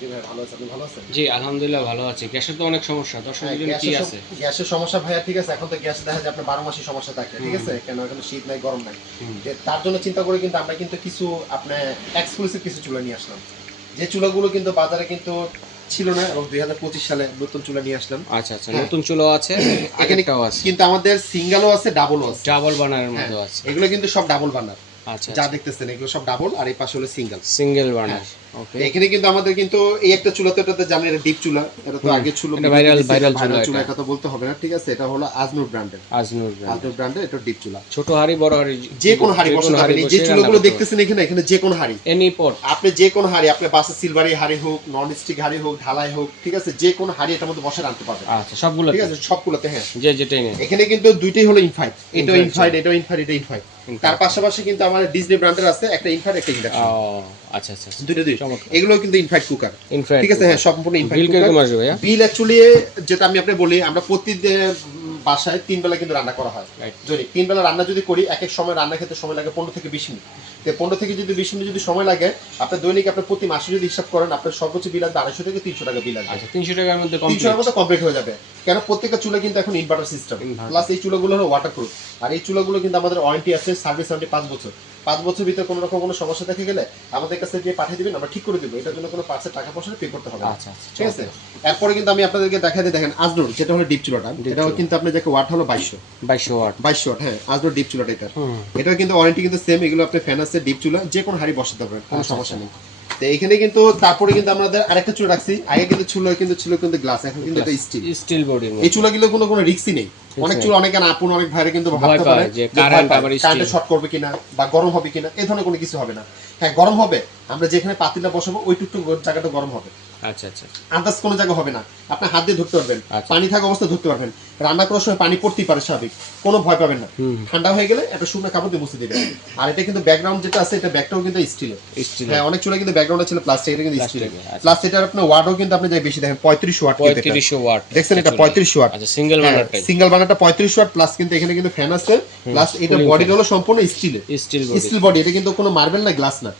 জি ভাই ভালো আছি, আপনি ভালো আছেন? জি আলহামদুলিল্লাহ ভালো আছি। গ্যাসের তো অনেক সমস্যা, দর্শকদের জন্য কি আছে? গ্যাসের সমস্যা ভাইয়া, ঠিক আছে। এখন তো গ্যাস দেখা যায় আপনার 12 মাসই সমস্যা থাকে, ঠিক আছে। কেন এখন শীত নাই, গরম নাই। তার জন্য চিন্তা করে কিন্তু আমরা কিন্তু কিছু আপনার এক্সক্লুসিভ কিছু চুলা নিয়ে আসলাম, যে চুলাগুলো কিন্তু বাজারে কিন্তু ছিল না, এবং 2025 সালে নতুন চুলা নিয়ে আসলাম। আচ্ছা আচ্ছা, নতুন চুলো আছে, আগেরটাও আছে, কিন্তু আমাদের সিঙ্গেলও আছে, ডাবলও আছে। ডাবল বার্নারের মধ্যে আছে। এগুলো কিন্তু সব ডাবল বার্নার। আচ্ছা, যা দেখতেছেন এগুলো সব ডাবল, আর এই পাশে হলো সিঙ্গেল সিঙ্গেল বার্নার। ওকে, এখানে কিন্তু আমাদের কিন্তু এই একটা চুলাতে, এটাতে জানেন এটা ডিপ চুলা, এটা তো আগে ছিল এটা ভাইরাল চুলা, এটা তো বলতে হবে না, ঠিক আছে। এটা হলো আজনুর ব্র্যান্ডের, এটা ডিপ চুলা। ছোট হাড়ি বড় হাড়ি যে কোন হাড়ি বসাতে পারেন। যে চুলাগুলো দেখতেছেন এখানে, এখানে যে কোন হাড়ি, এনি পট, আপনি যে কোন হাড়ি, আপনি বাসা সিলভারি হাড়ি হোক, নন স্টিক হাড়ি হোক, ঢালাই হোক, ঠিক আছে, যে কোন হাড়ি এটার মধ্যে বসে রাখতে পারবেন। আচ্ছা, সবগুলো ঠিক আছে, সবগুলোতে। হ্যাঁ, যেটাই নেই। এখানে কিন্তু দুইটাই হলো ইনফাইট, এটাও ইনফাইট, এটাও ইনফাইট, এটা ইনফাইট। তার পাশাপাশি কিন্তু আমাদের ডিজনি ব্র্যান্ডের আছে, একটা ইনফাইট, একটা ইন্ডাকশন। আচ্ছা আচ্ছা, দুটো এগুলো কিন্তু ইনফাইট কুকার, ঠিক আছে। হ্যাঁ, সম্পূর্ণ ইনফাইট কুকার। বিল অ্যাকচুয়ালি যেটা আমি আপনাকে বলি, আমরা প্রতিদিন বাসায় 3 বেলা কিন্তু রান্না করা হয়। যদি 3 বেলা রান্না যদি করি, এক এক সময় রান্না খেতে সময় লাগে 15 থেকে 20 মিনিট। 15 থেকে যদি 20 মিনিট যদি সময় লাগে, আপনার দৈনিক আপনার প্রতি মাসে যদি হিসাব করেন, আপনার সর্বোচ্চ বিল আসবে 250 থেকে 300 টাকা বিল আসবে। 300 টাকার মধ্যে 300 টাকার মধ্যে কমপ্লিট হয়ে যাবে। কেন, প্রত্যেকটা চুলা কিন্তু এখন ইনভার্টার সিস্টেম, প্লাস এই চুলাগুলো হলো ওয়াটারপ্রুফ। আর এই চুলাগুলো কিন্তু আমাদের ওয়ারেন্টি আছে, সার্ভিস ওয়ারেন্টি 5 বছর। 5 বছর ভিতরে কোনো রকম কোনো সমস্যা দেখা গেলে আমাদের কাছে যে পাঠিয়ে দিবেন, আমরা ঠিক করে দেবো। এটার জন্য কোনো পার্সের টাকা পয়সা পে করতে হবে না। আচ্ছা, ঠিক আছে। এরপরে কিন্তু আমি আপনাদেরকে দেখাতে, দেখেন আজনুর যেটা হলো ডিপ চুলাটা, এটাও কিন্তু আপনার দেখো ওয়াট হলো 2200 ওয়াট। হ্যাঁ, আজনুর ডিপ চুলাটা এটা কিন্তু ওয়ারেন্টি কিন্তু সেম। এগুলো আপনার ফ্যান আছে, ডিপ চুলা, যে কোনো হাড়ি বসাতে পারবেন, কোনো সমস্যা নেই। তো এখানে কিন্তু তারপরে কিন্তু আমাদের আরেকটা চুলা রাখছি। আগে কিন্তু ছিল কিন্তু গ্লাস, এখন কিন্তু এটা স্টিল বডির। এই চুলাগুলো কোনো রিস্কই নেই। অনেক চুলা, অনেকে আপন অনেক ভাইরা কিন্তু ভাবতে পারে যে কারেন্ট শর্ট করবে কিনা বা গরম হবে কিনা, এই ধরনের কোনো কিছু হবে না। হ্যাঁ, গরম হবে, আমরা যেখানে পাতিলটা বসাবো ওইটুকু জায়গাটা গরম হবে। আচ্ছা আচ্ছা, আন্দাজ কোনো জায়গা হবে না, আপনি হাত দিয়ে ধরতে পারবেন, পানি থাকা অবস্থায় ধরতে পারবেন। রান্না করার সময় পানি পড়তেই পারে, স্বাভাবিক, কোনো ভয় পাবেন না। ঠান্ডা হয়ে গেলে একটা শুকনো কাপড় দিয়ে মুছে দিবেন। আর এটা কিন্তু ব্যাকগ্রাউন্ড যেটা আছে, এটা ব্যাকটাও কিন্তু স্টিলের। হ্যাঁ, অনেক চুলা কিন্তু ব্যাকগ্রাউন্ড ছিল প্লাস্টিক, এটা কিন্তু স্টিলের। প্লাস এটার আপনার ওয়াটও কিন্তু আপনি যাই বেশি দেখেন, 35 ওয়াট। দেখছেন, এটা 35 ওয়াট। আচ্ছা, সিঙ্গেল বার্নারটা 35 ওয়াট, প্লাস কিন্তু এখানে কিন্তু ফ্যান আছে, প্লাস এটা বডিটা হলো সম্পূর্ণ স্টিলের, স্টিল বডি। এটা কিন্তু কোনো মার্বেল না, গ্লাস না,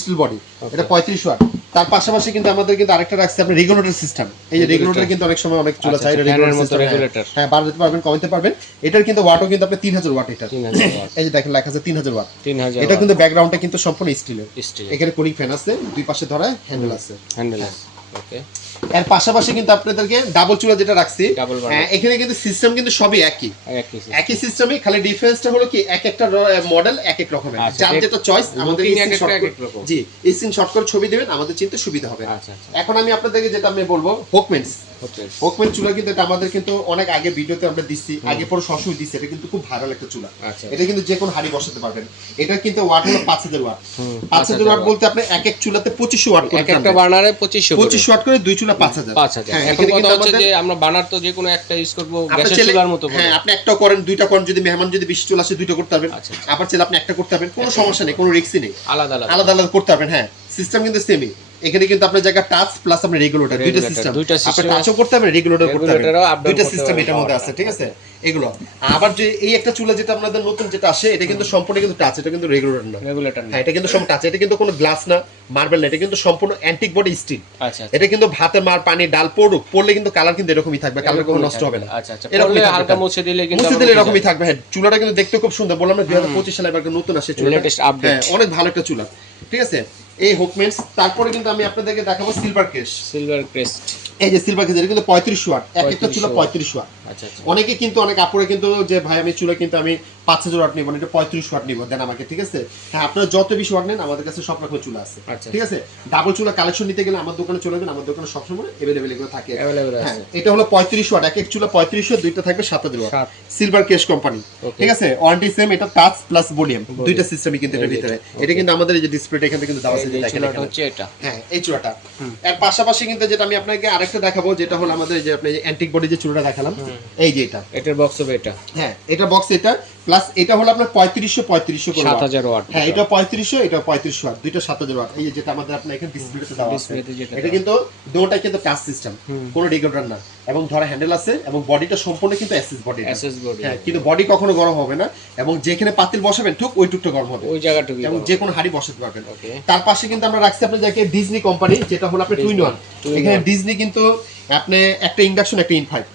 স্টিল বডি। এটা 35 ওয়াট। তার পাশাপাশি কিন্তু আমাদের কিন্তু আরেকটা রাখছে আপনার রেগুলেটর সিস্টেম। এই যে রেগুলেটর কিন্তু অনেক সময় অনেক চুলা চাই রেগুলেটর সিস্টেম। হ্যাঁ, বাড়াতে পারবেন, কমাতে পারবেন। এটার কিন্তু ওয়াটও কিন্তু আপনি 3000 ওয়াট। এটা এই যে দেখেন লেখা আছে 3000 ওয়াট। এটা কিন্তু ব্যাকগ্রাউন্ডটা কিন্তু সম্পূর্ণ স্টিলের। এখানে কুলিং ফ্যান আছে, দুই পাশে ধরা হ্যান্ডেল আছে। ওকে। এর পাশাপাশি কিন্তু আপনাদেরকে ডাবল চুলা যেটা রাখছি, এখানে কিন্তু সিস্টেম কিন্তু সবই একই সিস্টেমই, খালি ডিফারেন্সটা হলো কি এক একটা মডেল এক এক রকমের, যার যেটা চয়েস। আমাদের জি এই সিন শর্ট করে ছবি দিবেন, আমাদের চিন্তা সুবিধা হবে। এখন আমি আপনাদেরকে যেটা আমি বলবো, হোকমেন্স চুলা কিন্তু এটা আমাদের কিন্তু অনেক আগে ভিডিওতে আমরা দিচ্ছি, আগে পরে সরাসরি দিচ্ছি। এটা কিন্তু খুব ভাইরাল একটা চুলা। এটা কিন্তু যে কোনো হাড়ি বসাতে পারবেন। এটা কিন্তু ওয়াট হলো 5000 ওয়াট। 5000 ওয়াট বলতে আপনি এক এক চুলাতে 2500 ওয়াট করে, একটা বার্নারে 2500 ওয়াট করে, দুই চুলা 5000। হ্যাঁ, এখন কথা হচ্ছে যে আমরা বার্নার তো যে কোনো একটা ইউজ করব গ্যাসের চুলার মতো। হ্যাঁ, আপনি একটা করেন, দুইটা করেন, যদি মেহমান যদি বেশি চলে আসে দুইটা করতে পারবেন। আবার চাইলে আপনি একটা করতে পারবেন, কোনো সমস্যা নেই, কোনো রিস্কই নেই। আলাদা আলাদা করতে পারবেন। হ্যাঁ, সিস্টেম কিন্তু সেমই। এখানে কিন্তু আপনার জায়গা টাচ প্লাস আপনি রেগুলেটর, দুইটা সিস্টেম। আপনি টাচও করতে পারবেন, রেগুলেটর করতে পারবেন, দুইটা সিস্টেম এটার মধ্যে আছে। ঠিক আছে, এগুলো। আবার যে এই একটা চুলা যেটা আপনাদের নতুন যেটা আসে, এটা কিন্তু সম্পূর্ণ কিন্তু টাচ, এটা কিন্তু রেগুলেটর না। হ্যাঁ, এটা কিন্তু সম্পূর্ণ টাচ, এটা কিন্তু কোনো গ্লাস না, মার্বেল না, এটা কিন্তু সম্পূর্ণ অ্যান্টিক বডি স্টিল। এটা কিন্তু ভাতে মার পানি ডাল পড়লে কিন্তু কালার কিন্তু এরকমই থাকবে, কালার কোনো নষ্ট হবে না। এরকমই হালকা মুছে দিলে কিন্তু এরকমই থাকবে। হ্যাঁ, চুলাটা কিন্তু দেখতে খুব সুন্দর। বললাম না 2025 সালে এবার নতুন আসে চুলা, হ্যাঁ, অনেক ভালো একটা চুলা। ঠিক আছে, এই হোকমেন্স। তারপরে কিন্তু আমি আপনাদেরকে দেখাবো সিলভার ক্রেস্ট। এই যে সিলভার ক্রেস্ট, এটা কিন্তু 35 ওয়াট, এক একটা চুলা 35 ওয়াট। অনেকে কিন্তু অনেক আপুরে কিন্তু যে ভাই আমি চুলা কিন্তু আমি 5000 ওয়াট নিব না, এটা 35 ওয়াট নিব, দেন আমাকে। ঠিক আছে, হ্যাঁ, আপনারা যত বেশি ওয়াট নেন, আমাদের কাছে সব রকমের চুলা আছে। ঠিক আছে, ডাবল চুলা কালেকশন নিতে গেলে আমার দোকানে চলে যাবেন, আমার দোকানে সবসময় अवेलेबल এগুলো থাকে। হ্যাঁ, এটা হলো 35 ওয়াট, এক এক চুলা 35 ওয়াট, দুইটা থাকবে 7000 ওয়াট। Silver crest company. ঠিক আছে, ওয়ারেন্টি সেম। এটা টাচ প্লাস ভলিউম, দুইটা সিস্টেমই কিন্তু এর ভিতরে। এটা কিন্তু আমাদের এই যে ডিসপ্লেটা এখানে কিন্তু দেওয়া আছে, যে দেখেন এটা হচ্ছে এটা। হ্যাঁ, এই চুলাটা। এর পাশাপাশি কিন্তু যেটা আমি আপনাকে আরেকটা দেখাবো, যেটা হলো আমাদের যে আপনি অ্যান্টিক বডি যে চুলাটা দেখালাম, এই যে এটার বক্স হবে এটা, হ্যাঁ এটা বক্স এটা প্লাস এটা হলো আপনার 3500 করে 7000 ওয়াট। হ্যাঁ এটা 3500 এটা 3500 ওয়াট, দুইটা 7000 ওয়াট। এই যে যেটা আমাদের আপনার এখানে ডিসপ্লেতে দেওয়া আছে, এটা কিন্তু দুটোটা কিন্তু টাচ সিস্টেম, কোনো রেগুলেটর না, এবং ধরা হ্যান্ডেল আছে, এবং বডিটা সম্পূর্ণ কিন্তু এসএস বডি। হ্যাঁ কিন্তু বডি কখনো গরম হবে না, এবং যেখানে পাতিল বসাবেন ঠিক ওই টুকটা গরম হবে, ওই জায়গাটুকু, এবং যে কোনো হাড়ি বসাতে পারবেন। তার পাশে কিন্তু আমরা রাখছি আপনার যাকে ডিজনি কোম্পানি, যেটা হলো আপনার 2-in-1। এখানে ডিজনি কিন্তু আপনি একটা ইন্ডাকশন একটা ইনফাইট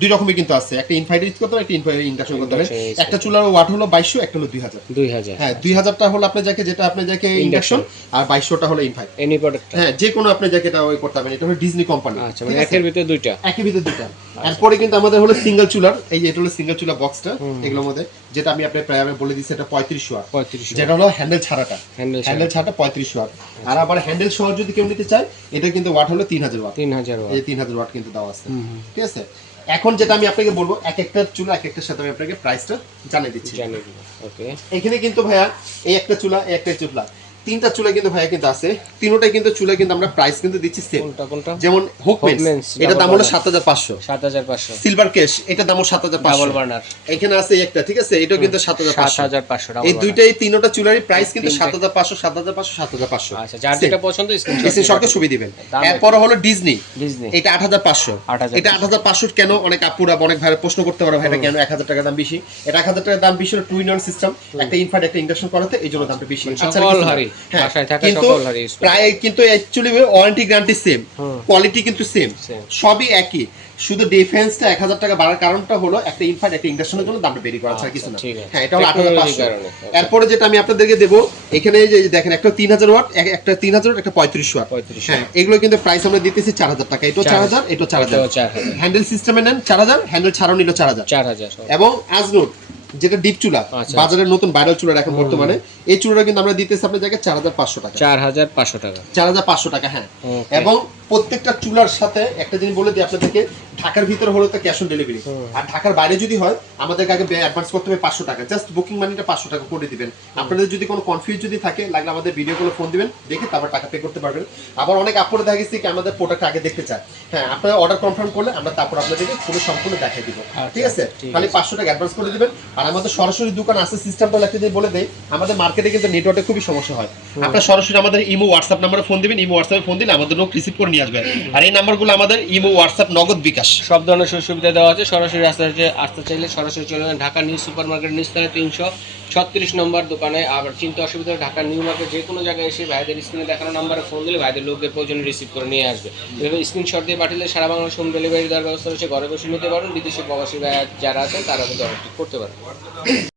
দুই রকমই কিন্তু আছে, একটা ইনফাইট ইউজ করতে হবে, একটা ইনফাইট ইন্ডাকশন করতে হবে। একটা চুলার ওয়াট হলো 2200, একটা হলো 2000। হ্যাঁ 2000টা হলো আপনার যাকে যেটা আপনার যাকে ইন্ডাকশন, আর 2200টা হলো ইনফাইট এনি প্রোডাক্ট। হ্যাঁ যে কোনো আপনি যাকে এটা ওই করতে পারবেন। এটা হলো ডিজনি কোম্পানি। আচ্ছা মানে একের ভিতরে দুইটা, একই ভিতরে দুইটা। এরপরে কিন্তু আমাদের হলো সিঙ্গেল চুলার, এই যে এটা হলো সিঙ্গেল চুলা বক্সটা, এগুলোর মধ্যে যেটা আমি আপনার প্রায় বলে দিচ্ছি, এটা 3500 ওয়াট, যেটা হলো হ্যান্ডেল ছাড়াটা, হ্যান্ডেল ছাড়াটা 3500 ওয়াট। আর আবার হ্যান্ডেল সহ যদি কেউ নিতে চায়, এটা কিন্তু ওয়াট হলো 3000 ওয়াট। 3000 ওয়াট, এই 3000 ওয়াট কিন্তু দেওয়া আছে, ঠিক আছে। এখন যেটা আমি আপনাকে বলবো, এক একটা চুলা এক একটার সাথে আমি আপনাকে প্রাইসটা জানিয়ে দিচ্ছি। ওকে এখানে কিন্তু ভাইয়া এই একটা চুলা, এই একটা চুলা, তিনটা চুলা কিন্তু ভাইয়া কিন্তু আছে, তিনটাই কিন্তু চুলা কিন্তু আমরা প্রাইস কিন্তু দিচ্ছি সেম। কোনটা? যেমন হুকমেন্স, এটা দাম হলো 7500। সিলভার কেশ, এটা দাম হলো 7500। ডাবল বার্নার এখানে আছে একটা, ঠিক আছে, এটাও কিন্তু 7500। এই দুইটাই তিনটা চুলারই প্রাইস কিন্তু 7500 7500 7500। আচ্ছা যার যেটা পছন্দ স্ক্রিনশটে ছবি দিবেন। এরপর হলো ডিজনি, এটা 8500। এটা 8500 কেন, অনেক আপুরা অনেক ভাই প্রশ্ন করতে পারে, ভাই এটা কেন 1000 টাকা দাম বেশি? এটা 1000 টাকা দাম বেশি হলো 2-in-1 সিস্টেম, একটা ইনফাইট একটা ইন্ডাকশন করাতে, এইজন্য দামটা বেশি। আচ্ছা কিন্তু প্রায় কিন্তু actually warranty guarantee same, quality কিন্তু সেম, সবই একই, শুধু ডিফারেন্সটা 1000 টাকা বাড়ার কারণটা হলো একটা ইনফাইট একটা ইন্ডাকশনের জন্য দামটা বেরি করা ছাড়া কিছু না। হ্যাঁ এটা হলো 8500। এরপরে যেটা আমি আপনাদেরকে দেব, এখানে যে দেখেন একটা 3000 ওয়াট, একটা 3000 ওয়াট, একটা 3500 ওয়াট। হ্যাঁ এগুলো কিন্তু প্রাইস আমরা দিতেছি 4000 টাকা, এটাও 4000, এটাও 4000। হ্যান্ডেল সিস্টেমে নেন 4000, হ্যান্ডেল ছাড়াও নিলো 4000। এবং আজনুর যেটা ডিপ চুলা, বাজারের নতুন ভাইরাল চুলা এখন বর্তমানে, এই চুলাটা কিন্তু আমরা দিতেছি আপনার জায়গায় 4500 টাকা। 4500 টাকা, হ্যাঁ। এবং প্রত্যেকটা চুলার সাথে একটা জিনিস বলে দিই আপনাদেরকে, ঢাকার ভিতরে হলো তো ক্যাশ অন ডেলিভারি, আর ঢাকার বাইরে যদি হয় আমাদেরকে আগে অ্যাডভান্স করতে হবে 500 টাকা, জাস্ট বুকিং মানিটা 500 টাকা করে দিবেন। আপনাদের যদি কোনো কনফিউজ যদি থাকে, লাগলে আমাদের ভিডিও কলে ফোন দিবেন, দেখে তারপর টাকা পে করতে পারবেন। আবার অনেক আপুরে দেখা গেছে কি আমাদের প্রোডাক্ট আগে দেখতে চায়, হ্যাঁ আপনারা অর্ডার কনফার্ম করলে আমরা তারপর আপনাদেরকে পুরো সম্পূর্ণ দেখাই দিব, ঠিক আছে। খালি 500 টাকা অ্যাডভান্স করে দিবেন। আর আমাদের সরাসরি দোকান আছে, সিস্টেমটা লাগতে দিয়ে বলে দেই, আমাদের মার্কেটে কিন্তু নেটওয়ার্কে খুবই সমস্যা হয়। আপনারা সরাসরি আমাদের ইমো হোয়াটসঅ্যাপ নাম্বারে ফোন দিবেন, ইমো হোয়াটসঅ্যাপে ফোন দিলে আমাদের লোক রিসিভ করে নিয়ে আসবে। আর এই নাম্বারগুলো আমাদের ইমো হোয়াটসঅ্যাপ নগদ বিকাশ সব ধরনের সুবিধা দেওয়া আছে। সরাসরি আসতে চাইলে সরাসরি চলে যাবেন ঢাকা নিউ সুপার মার্কেট নিচতলা 336 নম্বর দোকানে। আবার চিন্তা অসুবিধা ঢাকা নিউ মার্কেট যে কোনো জায়গায় এসে ভাইদের স্ক্রিনে দেখানো নাম্বারে ফোন দিলে ভাইদের লোকদের প্রয়োজন রিসিভ করে নিয়ে আসবে। এভাবে স্ক্রিনশট দিয়ে পাঠালে সারা বাংলাদেশ হোম ডেলিভারি দেওয়ার ব্যবস্থা রয়েছে, ঘরে বসে নিতে পারেন। বিদেশি প্রবাসী ভাই যারা আছেন তারা কিন্তু অর্ডার করতে পারেন।